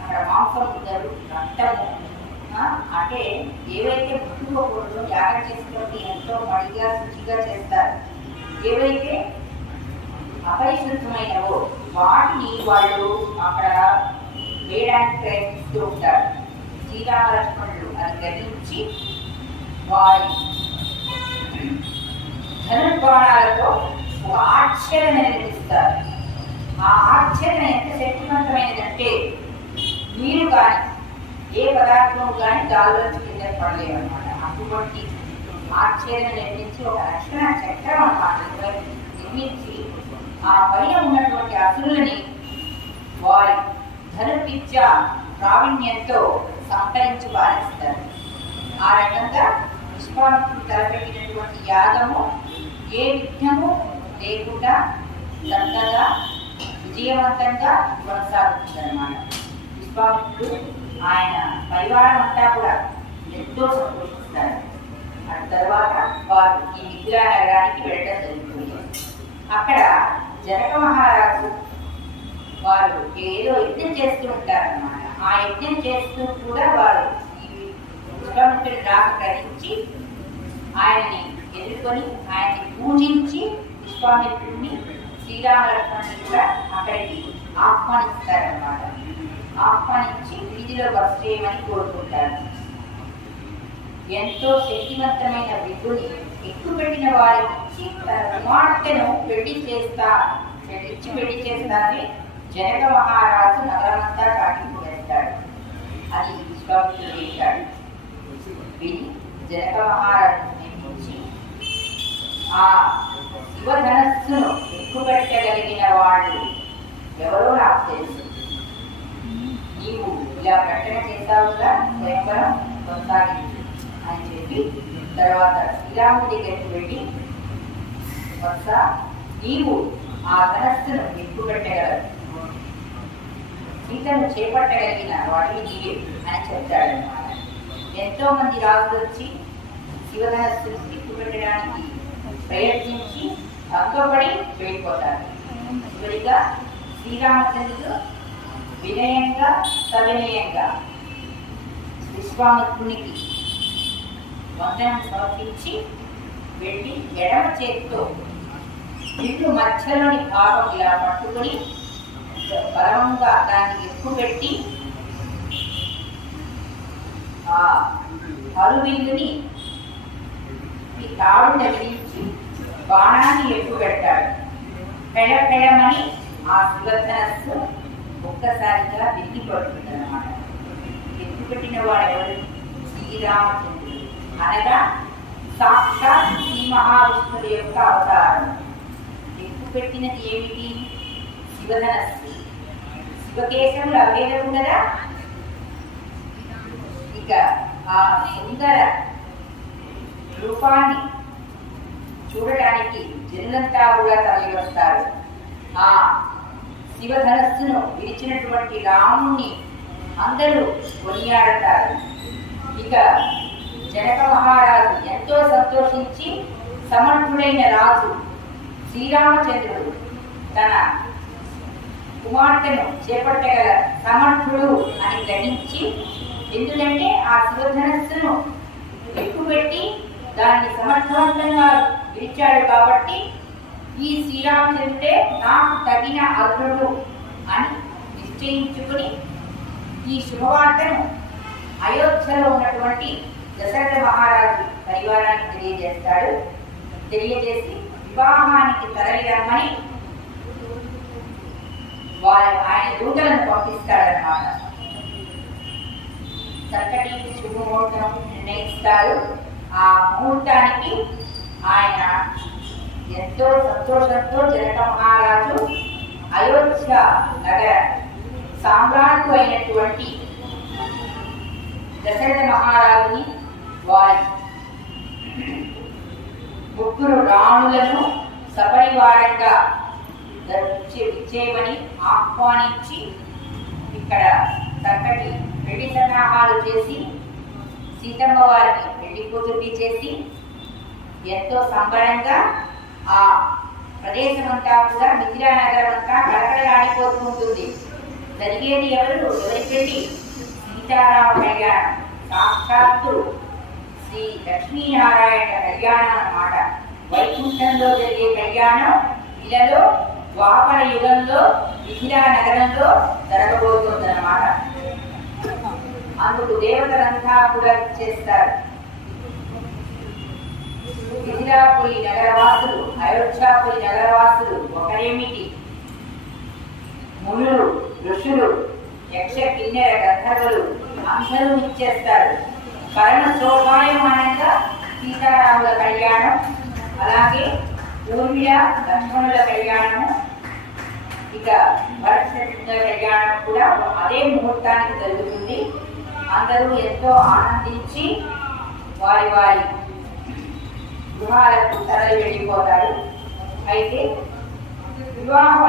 అక్కడ మాంసం ముద్దలు, రక్తము, అంటే ఏవైతే ముట్టుకోకూడదు యాగం చేసుకుని ఎంతో మడిగా శుచిగా చేస్తారు, ఏవైతే అపరిశుద్ధమైనవో వాటిని వాళ్ళు అక్కడ వేయడానికి ప్రయత్నిస్తూ ఉంటారు. శ్రీరామ లక్ష్మణుడు అది గ్రహించి వారి ధనుర్బాణాలతో ఒక ఆశ్చర్యం నిర్మిస్తారు. ఆ ఆశ్చర్యం ఎంత శక్తివంతమైనదంటే నీరు కానీ ఏ పదార్థం కానీ గాల్లోంచి కింద పడలేవు అనమాట. అటువంటి ఆశ్చర్యం నిర్మించి ఒక రక్షణ చక్రం అన్నమాట నిర్మించి ఆ పైన ఉన్నటువంటి అసురులని వారి ధనుర్విద్య ప్రావీణ్యంతో సంహరించి పాలిస్తారు. ఆ రకంగా విశ్వామిత్రుడు తలపెట్టినటువంటి యాగము ఏ విఘ్నము లేకుండా చక్కగా విజయవంతంగా కొనసాగుతుందన్నమాట. విశ్వామిత్రుడు ఆయన పరివారం అంతా కూడా ఎంతో సంతోషిస్తారు. ఆ తర్వాత వారు ఈ మిథిలా నగరానికి వెళ్ళడం జరుగుతుంది. అక్కడ జనక మహారాజు వారు ఏదో యజ్ఞం చేస్తూ ఉంటారన్నమాట. ఆ యజ్ఞం చేస్తూ కూడా వారు ఈ విశ్వామిత్రుడి రాక గ్రహించి ఆయన్ని ఎదుర్కొని ఆయన్ని పూజించి విశ్వామిత్రుడిని శ్రీరామ లక్ష్మణుని కూడా అక్కడికి ఆహ్వానిస్తారన్నమాట. ఆహ్వానించి వీధిలో బస చేయమని కోరుకుంటారు. ఎంతో శక్తివంతమైన విధుని ఎక్కుపెట్టిన వారికి తన కుమార్తెను పెళ్లి చేస్తానని జనక మహారాజు నగరమంతా చాటింపు వేస్తాడు. అది విశ్వామిత్రుడు వింటాడు. విని జనక మహారాజు నిర్మించి ఆ శివధనస్సును ఎక్కుపెట్టగలిగిన వాడు ఎవరో నాకు తెలుసు, నీవు ఇలా ప్రకటన చేస్తావుగా, స్వయంవరం కొనసాగించు అని చెప్పి తర్వాత శ్రీరాముడి దగ్గరికి వెళ్ళి వత్స నీవు ఆ ధనస్సును ఎక్కుపెట్టగలవు, సీతను చేపట్టగలిగిన వాడిని నీవే అని చెప్తాడన్నమాట. ఎంతో మంది రాజులు వచ్చి శివధనస్సును ఎక్కుపెట్టడానికి ప్రయత్నించి భంగపడి వెళ్ళిపోతారు. చివరిగా శ్రీరామచంద్రుడు వినయంగా సవినయంగా విశ్వామిత్రునికి వందనం సమర్పించి వెళ్ళి ఎడమ చేతితో ఇల్లు మధ్యలోని భాగం ఇలా పట్టుకొని బలంగా దాన్ని ఎక్కుపెట్టి ఆ అరువిల్లుని ఈ తాడు తగిలించి బాణాన్ని ఎక్కుపెట్టాడు. పెడమని ఆ శివధనస్సు ఒక్కసారిగా విరిగి పడుతుంది అన్నమాట. ఎక్కుపెట్టిన వాడెవరు? శ్రీరామచంద్రుడు, అనగా సాక్షాత్ శ్రీ మహావిష్ణుడు యొక్క అవతారం. ఎక్కుపెట్టినది ఏమిటి? శివధనస్సు. శివకేశములు అభేదము కదా. ఇక ఆ సుందర రూపాన్ని చూడటానికి జనులంతా కూడా తరలి వస్తారు. ఆ శివధనస్సును విరిచినటువంటి రాముణ్ణి అందరూ కొనియాడతారు. ఇక జనక మహారాజు ఎంతో సంతోషించి సమర్థుడైన రాజు శ్రీరామచంద్రుడు తన కుమార్తెను చేపట్టగల సమర్థుడు అని గ్రహించి, ఎందుకంటే ఆ శివధనస్సును ఎక్కుపెట్టి దాన్ని సమర్థవంతంగా విరిచాడు కాబట్టి ఈ శ్రీరామచంద్రుడే నాకు తగిన అల్లుడు అని నిశ్చయించుకుని ఈ శుభవార్తను అయోధ్యలో ఉన్నటువంటి దశరథ మహారాజు పరివారానికి తెలియజేస్తాడు. తెలియజేసి వివాహానికి తరలి రమ్మని ఆయన దూతలను పంపిస్తాడన్నమాట. చక్కటి శుభముహూర్తం నిర్ణయిస్తారు. ఆ ముహూర్తానికి ఆయన ఎంతో సంతోషంతో జనక మహారాజు అయోధ్య నగర సామ్రాజ్ఞి అయినటువంటి దశరథ మహారాజుని వారి ముగ్గురు రాణులను సపరివారంగా విచ్చేయమని ఆహ్వానించి ఇక్కడ చక్కటి పెళ్లి సన్నాహాలు చేసి సీతమ్మ వారిని పెళ్లి కూతుర్ని చేసి ఎంతో సంబరంగా ఆ ప్రదేశం అంతా కూడా మిథిలా నగరం అంతా కళకళలాడిపోతూ ఉంటుంది. జరిగేది ఎవరి పెళ్లి? సీతారామ కళ్యాణం. సాక్షాత్తు శ్రీ లక్ష్మీనారాయణ కళ్యాణం అన్నమాట. వైకుంఠంలో జరిగే కళ్యాణం ఇలలో ద్వాపర యుగంలో మిథిలా నగరంలో జరగబోతుందన్నమాట. అందుకు దేవతలంతా కూడా చేస్తారు. మిథిలాపురి నగరవాసులు, అయోధ్యాపురి నగరవాసులు ఒకరేమిటి, మునులు, ఋషులు, యక్ష కిన్నెర గంధర్వులు అందరూ ఇచ్చేస్తారు. పరమ శోభాయమానంగా సీతారాముల కళ్యాణం, అలాగే ఊర్మిళ లక్ష్మణుల కళ్యాణము, ఇక భరతశత్రుఘ్నుల కళ్యాణం కూడా అదే ముహూర్తానికి జరుగుతుంది. అందరూ ఎంతో ఆనందించి వారి వారి గృహాలకు తరలి వెళ్ళిపోతారు. అయితే వివాహం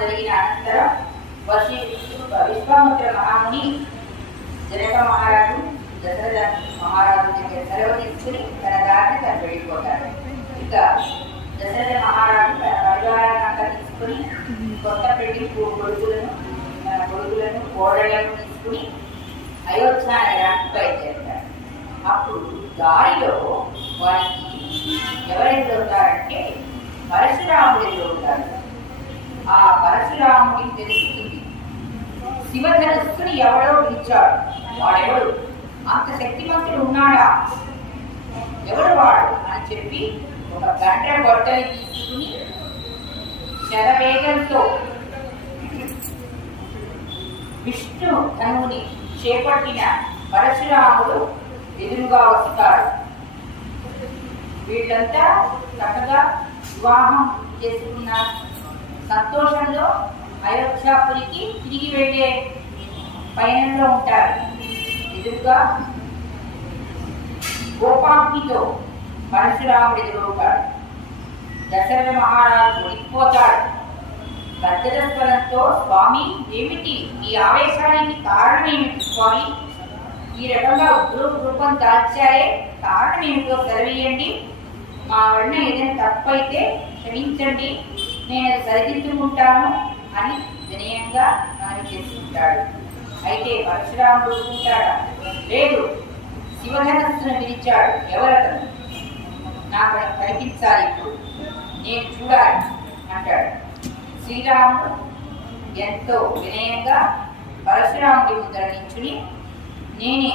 జరిగిన అనంతరం విశ్వామిత్ర మహాముని జనక మహారాజు దశరథ మహారాజు దగ్గర సెలవు తీసుకుని తన దారిని తను వెళ్ళిపోతాడు. ఇక దశరథ మహారాజు తన పరివారాన్ని అంతా తీసుకుని కొత్త పెళ్లి కొడుకులను కోడళ్లను తీసుకుని అయోధ్య నగరానికి బయలుదేరుతాడు. అప్పుడు దారిలో వారికి ఎవరెదురవుతారంటే పరశురాముడు ఎదురవుతాడు. ఆ పరశురాముడికి తెలుస్తుంది శివధనుస్సుని ఎవడో పిలిచాడు, వాడెవడు, అంత శక్తిమంతుడు ఉన్నాడా, ఎవడు వాడు అని చెప్పి ఒక గంట గొడ్డలి తీసుకుని శరవేగంతో విష్ణు ధనువుని చేపట్టిన పరశురాముడు ఎదురుగా వస్తాడు. వీళ్ళంతా చక్కగా వివాహం చేసుకున్న సంతోషంలో అయోధ్యాపురికి తిరిగి వెళ్ళే పయనంలో ఉంటారు. ఎదురుగా గోపాగ్నితో పరశురాముడు ఎదురవుతాడు. దశరథ మహారాజు వణికిపోతాడు. గద్దరస్వరంతో, స్వామి ఏమిటి ఈ ఆవేశానికి కారణం ఏమిటి స్వామి, ఈ రకంగా రూపం దాల్చారే, కారణం ఏమిటో సెలవీయండి, మా వలన ఏదైనా తప్పైతే క్షమించండి, నేను అది సరిదిద్దుకుంటాను అని వినయంగా మనవి చేసుకుంటాడు. అయితే పరశురాముడు ఊరుకుంటాడా? లేదు, శివధనస్సును పిలిచాడు, ఎవరతను, నాకు కనిపించాలి, ఇప్పుడు నేను చూడాలి అంటాడు. శ్రీరాముడు ఎంతో వినయంగా పరశురాముడి ముందర నించుని నేనే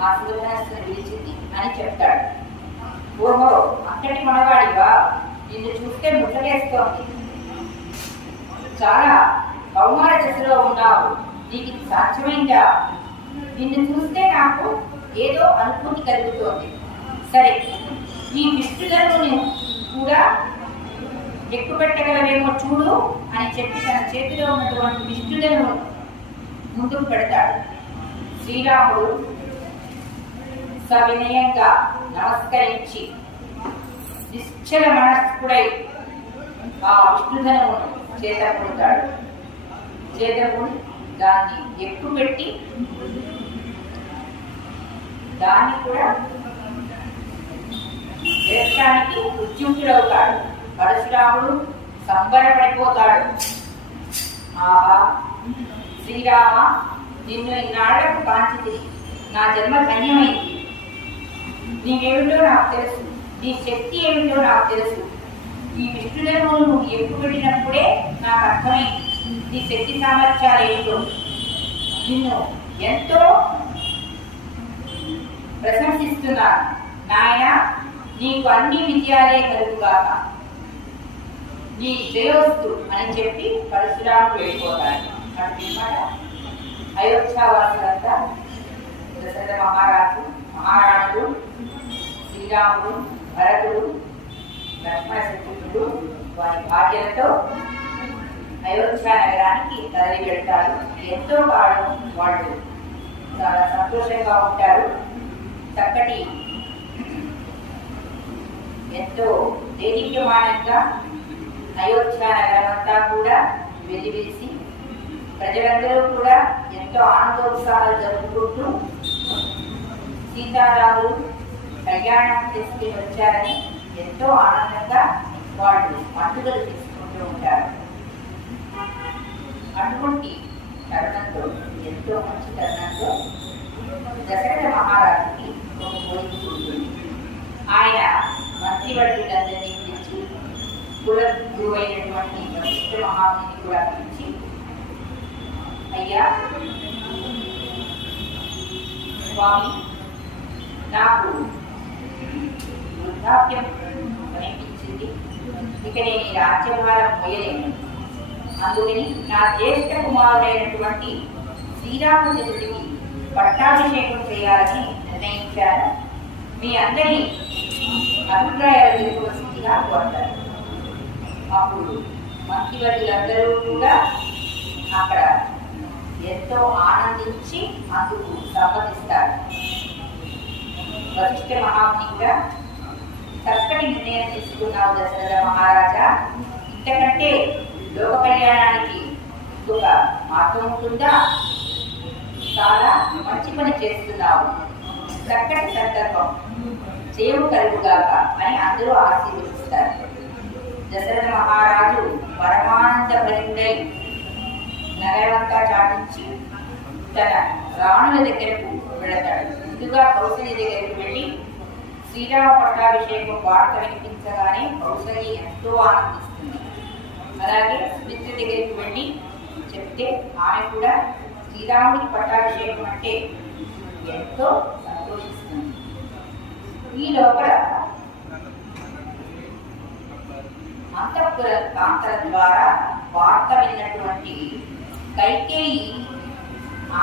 ఆ శివధనస్సును పిలిచింది అని చెప్తాడు. ఓహో, అంతటి మనవాడివా, నిన్ను చూస్తే ముట్టలేస్తోంది, చాలా కౌమార దశలో ఉన్నావు, నీకు ఇది సాధ్యమైందా, నిన్ను చూస్తే నాకు ఏదో అనుభూతి కలుగుతోంది, సరే ఈ విష్ణులను కూడా ఎక్కువ పెట్టగలవేమో చూడు అని చెప్పి తన చేతిలో ఉన్నటువంటి విష్ణులను ముందుకు పెడతాడు. శ్రీరాముడు సవినయంగా నమస్కరించి నిశ్చల మనస్కుడై ఆ విష్ణుధనమును చేతపడతాడు. చేతపడి దాన్ని ఎక్కువ పెట్టి దాన్ని కూడా దేశానికి ఉద్యుక్తుడవుతాడు. పరశురాముడు సంబరపడిపోతాడు. ఆహా, శ్రీరామ, నిన్ను ఇన్నాళ్లకు కాంచితిని, నా జన్మ ధన్యమైంది, నీవేమిటో నాకు తెలుసు, నీ శక్తి ఏమిటో నాకు తెలుసు, ఈ విష్ణులను నువ్వు ఎక్కువ పెట్టినప్పుడే నాకు అర్థమైంది నీ శక్తి సామర్థ్యాలు ఏమిటో, నిన్ను ఎంతో ప్రశంసిస్తున్నాను నాయన, నీకు అన్ని విజయాలే కలుగుగాక, నీ జయోస్తు అని చెప్పి పరశురాముడు వెళ్ళిపోతాడు. అన్నమాట అయోధ్యావాసులంతా దశరథ మహారాజులు, శ్రీరాముడు, భరతుడు, లక్ష్మణ శత్రుఘ్నుడు వారి భార్యలతో అయోధ్య నగరానికి తరలి వెళ్తారు. ఎంతో కాలం వాళ్ళు చాలా సంతోషంగా ఉంటారు. చక్కటి ఎంతో దేదీప్యమానంగా అయోధ్య నగరం అంతా కూడా వెలివేసి ప్రజలందరూ కూడా ఎంతో ఆనందోత్సాహాలు జరుపుకుంటూ సీతారాములు కళ్యాణం తీసుకుని వచ్చారని ఎంతో ఆనందంగా వాళ్ళు పండుగలు తీసుకుంటూ ఉంటారు. అటువంటి తరుణంలో, ఎంతో మంచి తరుణంలో దశరథ మహారాజుకి ఒక కోరిక ఉంటుంది. ఆయన మంత్రివర్గులందరినీ పిలిచి, కుల గురువైనటువంటి వశిష్ఠ మహాముని కూడా పిలిచి, అయ్యా స్వామి, నాకు వృద్ధాప్యం కనిపించింది, ఇక నేను ఈ రాజ్యభారం మోయలేను. అందుకని నా జ్యేష్ఠ కుమారుడైనటువంటి శ్రీరామచంద్రుడికి పట్టాభిషేకం చేయాలని నిర్ణయించాను. మీ అందరి అభిప్రాయాలు తెలుసుకోవాల్సిందిగా కోరుతారు. అప్పుడు మంత్రివర్యులందరూ కూడా అక్కడ ఎంతో ఆనందించి అందుకు సమ్మతిస్తారు. వశిష్ఠ మహాముని కూడా చక్కటి నిర్ణయం తీసుకున్నావు దశరథ మహారాజా, ఇంతకంటే లోక కళ్యాణానికి ఇంకొక మార్గం ఉంటుందా? చాలా మంచి పని చేస్తున్నావు, చక్కటి సంకల్పం, చేవు కలుగుగాక అని అందరూ ఆశీర్వదిస్తారు. దశరథ మహారాజు పరమానంద భరితుడై నగరమంతా చాటించి తన రాణుల దగ్గరకు వెళతాడు. ముందుగా కౌసల్య దగ్గరికి వెళ్ళి శ్రీరామ పట్టాభిషేకం వార్త వినిపించగానే కౌసల్య ఎంతో ఆనందిస్తుంది. అలాగే సుమిత్ర దగ్గరికి వెళ్ళి చెప్తే ఆమె కూడా శ్రీరాముడికి పట్టాభిషేకం అంటే ఎంతో సంతోషిస్తుంది. ఈ లోపల అంతఃపుర కాంతల ద్వారా వార్త విన్నటువంటి కైకేయి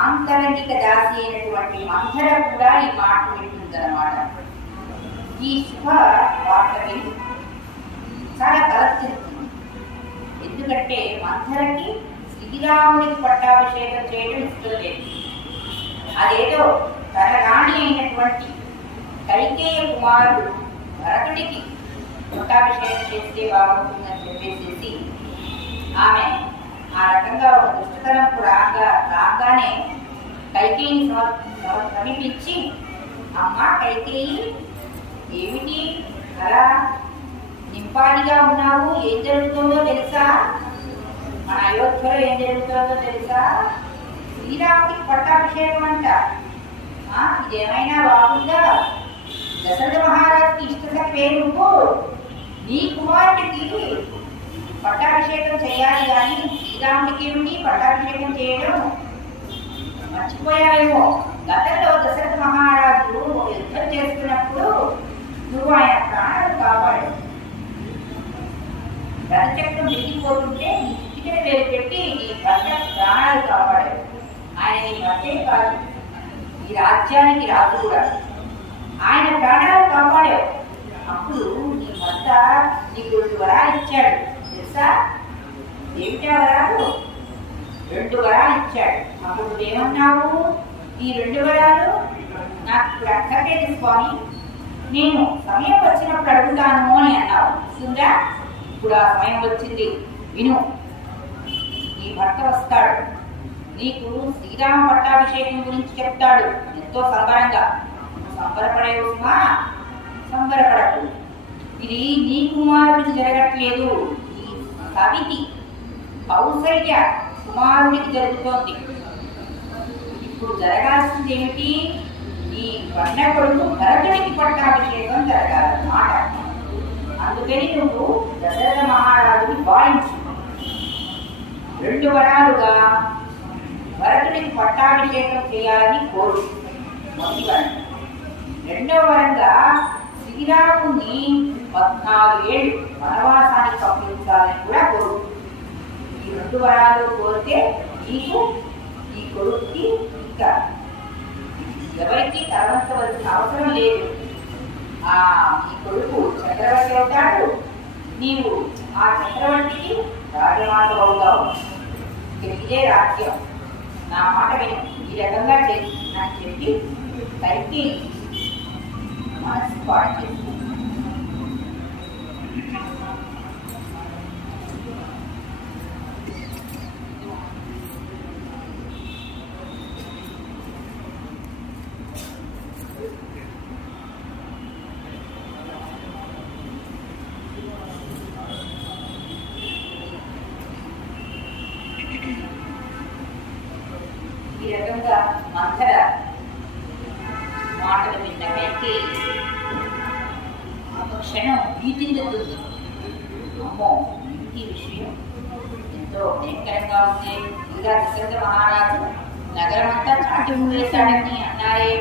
ఆంతరంగిక దాసి అయినటువంటి మంథర కూడా ఈ మాట వింటుందన్నమాట. ఈ శుభ వార్త విని చాలా తలెత్తుతుంది. ఎందుకంటే మంథరకి శ్రీరాముడికి పట్టాభిషేకం చేయడం ఇష్టం లేదు. అదేదో తన రాణి అయినటువంటి కైకేయ కుమారుడు భరతుడికి పట్టాభిషేకం చేస్తే బాగుంటుందని చెప్పేసి ఆమె ఆ రకంగా ఒక దుష్టతనంకు రాగానే కైకేయిని సమీపించి, అమ్మ కైకేయి, ఏమిటి అలా నింపాదిగా ఉన్నావు? ఏం జరుగుతుందో తెలుసా? మన అయోధ్యలో ఏం జరుగుతుందో తెలుసా? శ్రీరాముడికి పట్టాభిషేకం అంట. ఇదేమైనా బాగుందా? దశరథ మహారాజుకి ఇష్టత పేరుకు నీ కుమారుడికి పట్టాభిషేకం చేయాలి, కానీ శ్రీరాముడికి ఏమిటి పట్టాభిషేకం చేయడం? మర్చిపోయావేమో, గతంలో దశరథ మహారాజు యుద్ధం చేస్తున్నప్పుడు నువ్వు ఆయన ప్రాణాలు కాపాడు. రథచక్రం విరిగిపోతుంటే నీ చిటికెన పేరు పెట్టి నీ భర్త ప్రాణాలు కాపాడాడు. ఆయన నీ భర్తే కాదు, ఈ రాజ్యానికి రాజు కూడా. ఆయన ప్రాణాలు కాపాడావు. అప్పుడు నీ భర్త నీకు 2 వరాలు ఇచ్చాడు తెలుసా? ఏమిటా వరాలు? 2 వరాలు ఇచ్చాడు. అప్పుడు నువ్వేమన్నావు? ఈ 2 వరాలు నాకు ఇప్పుడు అక్కర్లేదు స్వామి, నేను సమయం వచ్చినప్పుడు అడుగుతాను అని అన్నావు. చూస్తుందా, ఇప్పుడు ఆ సమయం వచ్చింది. విను, నీ భర్త వస్తాడు, నీకు శ్రీరామ పట్టాభిషేకం గురించి చెప్తాడు ఎంతో సంబరంగా. సంబరపడేవుమా, సంబరపడకు. ఇది నీ కుమారుడికి జరగట్లేదు, ఈ సవితి కౌసల్య కుమారుడికి జరుగుతోంది. ఇప్పుడు జరగాల్సింది ఏమిటి? ఈ కన్న కొడుకు భరతుడికి పట్టాభిషేకం జరగాలన్నమాట. అందుకని నువ్వు దశరథ మహారాజుని భావించు. 2 వరాలుగా భరతుడికి పట్టాభిషేకం చేయాలని కోరు, మొదటి వరం. 2వ వరంగా శ్రీరాముని 14 ఏళ్ళు వనవాసానికి పంపించాలని కూడా కోరు. ఈ 2 వరాలు కోరితే నీకు, ఈ కొడుక్కి ఇంకా ఎవరికి తరలించవలసిన అవసరం లేదు. ఈ కొడుకు చక్రవర్తి అవుతాడు, నీవు ఆ చక్రవర్తికి రాజమాత అవుతావు. ఇదే రాజ్యం, నా మాట విను, ఈ రకంగా అని చెప్పి కైకి మనసు పాడు చేస్తుంది. ఒక క్షణం భీతిల్లుతుంది. అమ్మో ఈ విషయం ఎంతో భయంకరంగా ఉంది. ఇలా దశరథ మహారాజు నగరమంతా చాటి మూడేశాడని అన్నారే,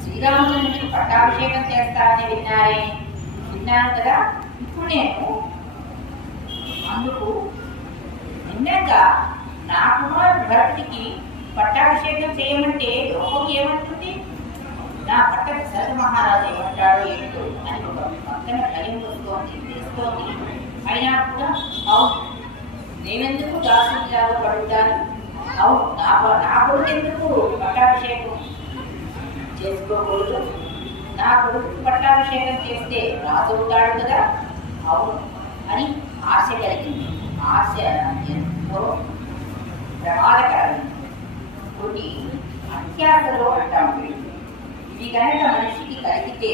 శ్రీరాముడికి పట్టాభిషేకం చేస్తారని విన్నాను కదా. ఇప్పుడు నేను అందుకు నిన్నగా నా కుమారుడు భరతుడికి పట్టాభిషేకం చేయమంటే లోకం ఏమంటుంది, నా పట్ట దశరథ మహారాజు ఏమంటాడో ఏంటో అని ఒక పక్కన భయం తెలుస్తోంది. అయినా కూడా అవును, నేనెందుకు దాసులాగా పడుతాను, అవును నా కొడుకు ఎందుకు పట్టాభిషేకం చేసుకోకూడదు, నా కొడుకు పట్టాభిషేకం చేస్తే రాజు అవుతాడు కదా, అవును అని ఆశ కలిగింది. ఆశ ఎంతో ప్రమాదకరమైంది. కొన్ని అత్యాశలో అంటాము, ఇవి కనుక మనిషికి కలిగితే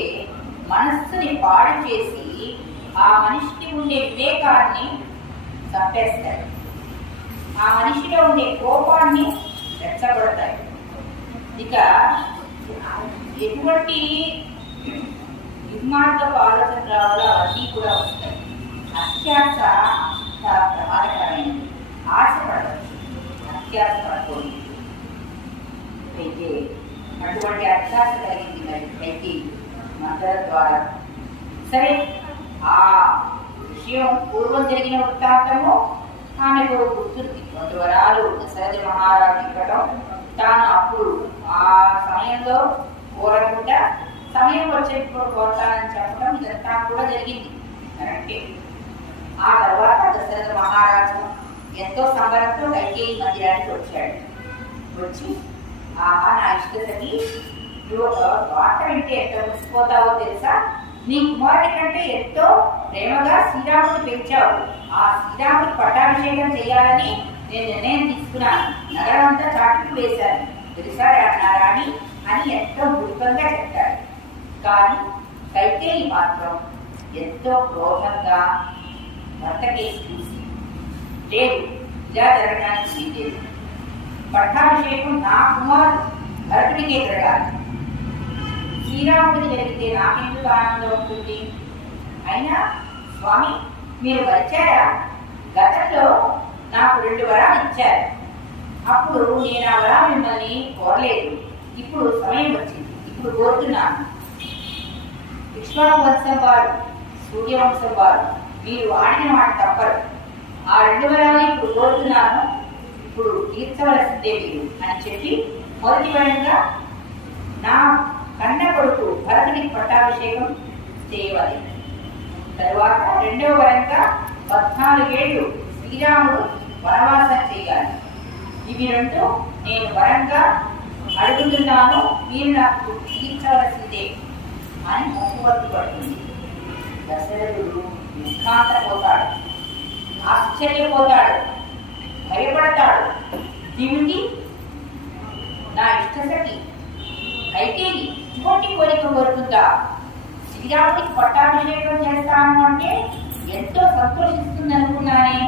మనస్సుని పాడు చేసి ఆ మనిషికి ఉండే వివేకాన్ని చంపేస్తాయి, ఆ మనిషిలో ఉండే కోపాన్ని రెచ్చగొడతాయి. ఇక ఎటువంటి దుర్మార్గపు ఆలోచన రావాలో అవన్నీ కూడా వస్తాయి. అత్యాశ ప్రమాదకరమైనది. ఆశపడవచ్చు, అత్యాశ పడుతుంది. అయితే అటువంటి అత్యాశ కలిగింది మరి పైకి మంత్ర ద్వారా. సరే, ఆ విషయం పూర్వం జరిగిన వృత్తాంతము ఆమెకు గుర్తుంది. 2 వరాలు దశరథ మహారాజు ఇవ్వడం, తాను అప్పుడు ఆ సమయంలో కోరకుండా సమయం వచ్చేప్పుడు కోరతానని చెప్పడం, ఇదంతా కూడా జరిగింది కరెక్టే. ఆ తర్వాత దశరథ మహారాజు ఎంతో సంబరంతో కైకేయి మందిరానికి వచ్చాడు. వచ్చి ఆహా నా ఇష్టసఖి, నువ్వు ఒక వార్త వింటే ఎంత మురిసిపోతావో తెలుసా, నీ కుమారుడి కంటే ఎంతో ప్రేమగా శ్రీరాముడిని పెంచావు, ఆ శ్రీరాముడికి పట్టాభిషేకం చేయాలని నేను నిర్ణయం తీసుకున్నాను, నగరం అంతా చాటుకు వేశాను తెలుసా రాణి అని ఎంతో మృగంగా చెప్పాడు. కానీ కైకేయి మాత్రం ఎంతో క్రోధంగా భర్త కేసు చూసి, లేదు ఇలా జరగడానికి వీలేదు, పట్టాభిషేకం నా కుమారుడు భరతుడికే జరగాలి, శ్రీరాముడికి జరిగితే నాకెందుకు ఆనందం ఉంటుంది. అయినా స్వామి మీరు వచ్చారా, గతంలో నాకు 2 వరాలు ఇచ్చారు, అప్పుడు నేను ఆ వరాలు మిమ్మల్ని కోరలేదు, ఇప్పుడు సమయం వచ్చింది, ఇప్పుడు కోరుతున్నాను. విశ్వావంశం వారు, సూర్యవంశం వారు, మీరు ఆడిన మాట తప్పరు, ఆ 2 వరాలు ఇప్పుడు కోరుతున్నాను, ఇప్పుడు తీర్చవలసిందే మీరు అని చెప్పి మొదటి వరంగా నా కన్న కొడుకు భరతుడికి పట్టాభిషేకం చేయవాలి, తరువాత 2వ వరంగా 14 ఏళ్ళు శ్రీరాముడు వనవాసం చేయాలి. ఇవి 2 నేను వరంగా అడుగుతున్నాను, మీరు నాకు తీర్చవలసిందే అని మొక్కుబడి పడుతుంది. దశరథుడు నిర్ఘాంతపోతాడు, ఆశ్చర్యపోతాడు, భయపడతాడు. దీనికి నా ఇష్టసఖి కైకేయి ఇటువంటి కోరిక కోరుతుందా, శ్రీరాముడికి పట్టాభిషేకం చేస్తాను అంటే ఎంతో సంతోషిస్తుంది అనుకున్నానే,